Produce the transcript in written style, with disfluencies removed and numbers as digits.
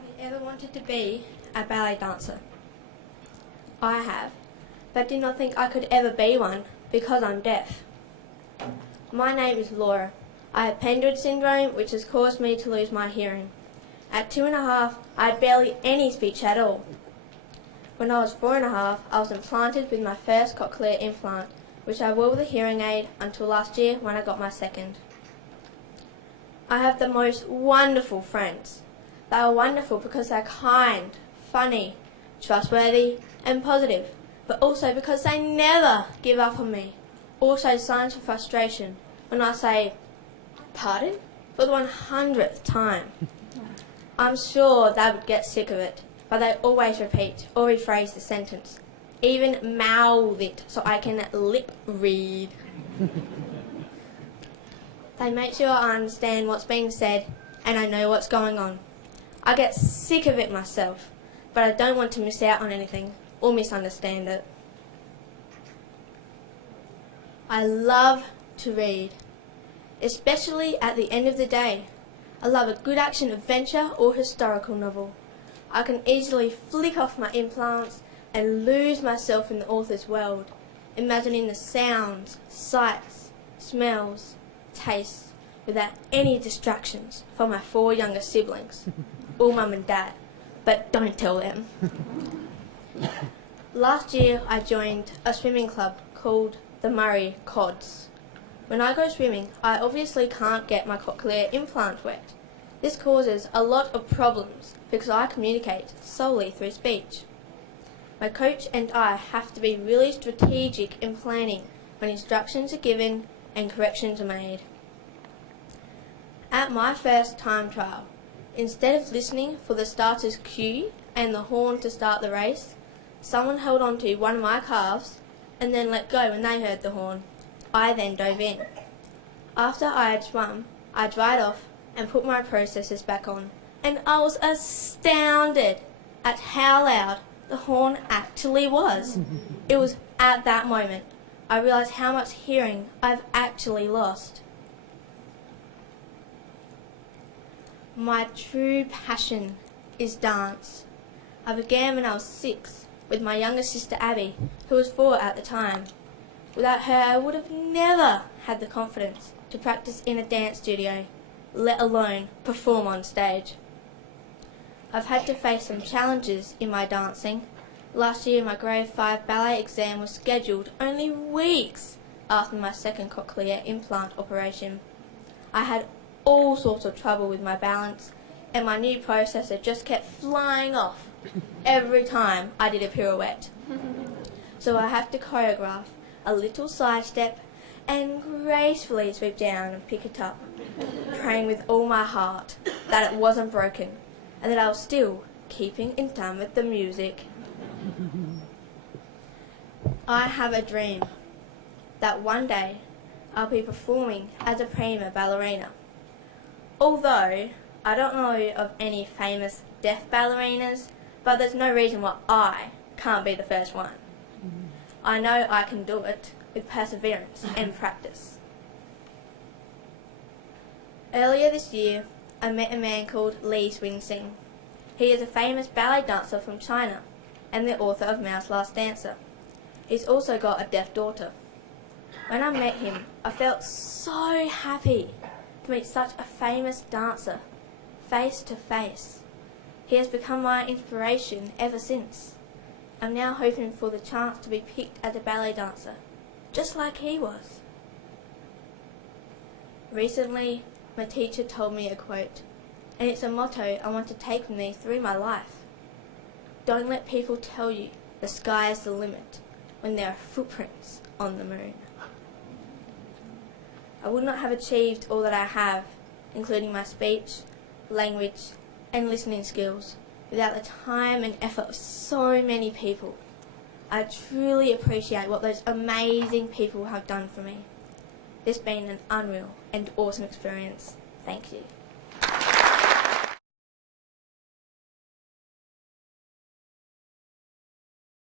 Have you ever wanted to be a ballet dancer? I have, but did not think I could ever be one because I'm deaf. My name is Laura. I have Pendred syndrome, which has caused me to lose my hearing. At 2.5, I had barely any speech at all. When I was 4.5, I was implanted with my first Cochlear implant, which I wore with a hearing aid until last year when I got my second. I have the most wonderful friends. They are wonderful because they're kind, funny, trustworthy and positive, but also because they never give up on me or show signs of frustration when I say, "Pardon?" for the 100th time. I'm sure they would get sick of it, but they always repeat or rephrase the sentence, even mouth it so I can lip read. They make sure I understand what's being said and I know what's going on. I get sick of it myself, but I don't want to miss out on anything or misunderstand it. I love to read, especially at the end of the day. I love a good action adventure or historical novel. I can easily flick off my implants and lose myself in the author's world, imagining the sounds, sights, smells, tastes, without any distractions from my 4 younger siblings, or mum and dad, but don't tell them. Last year I joined a swimming club called the Murray Cods. When I go swimming, I obviously can't get my cochlear implant wet. This causes a lot of problems because I communicate solely through speech. My coach and I have to be really strategic in planning when instructions are given and corrections are made. At my first time trial, instead of listening for the starter's cue and the horn to start the race, someone held on to one of my calves and then let go when they heard the horn. I then dove in. After I had swum, I dried off and put my processors back on, and I was astounded at how loud the horn actually was. It was at that moment I realised how much hearing I've actually lost. My true passion is dance. I began when I was 6 with my younger sister Abby, who was 4 at the time. Without her, I would have never had the confidence to practice in a dance studio, let alone perform on stage. I've had to face some challenges in my dancing. Last year, my grade 5 ballet exam was scheduled only weeks after my second cochlear implant operation. I had all sorts of trouble with my balance, and my new processor just kept flying off every time I did a pirouette. So I have to choreograph a little side step and gracefully swoop down and pick it up, praying with all my heart that it wasn't broken and that I was still keeping in time with the music. I have a dream that one day I'll be performing as a prima ballerina. Although I don't know of any famous deaf ballerinas, but there's no reason why I can't be the first one. I know I can do it with perseverance and practice. Earlier this year, I met a man called Li Sing. He is a famous ballet dancer from China and the author of Mao's Last Dancer. He's also got a deaf daughter. When I met him, I felt so happy to meet such a famous dancer, face to face. He has become my inspiration ever since. I'm now hoping for the chance to be picked as a ballet dancer, just like he was. Recently, my teacher told me a quote, and it's a motto I want to take with me through my life. Don't let people tell you the sky is the limit when there are footprints on the moon. I would not have achieved all that I have, including my speech, language, and listening skills, without the time and effort of so many people. I truly appreciate what those amazing people have done for me. This has been an unreal and awesome experience. Thank you.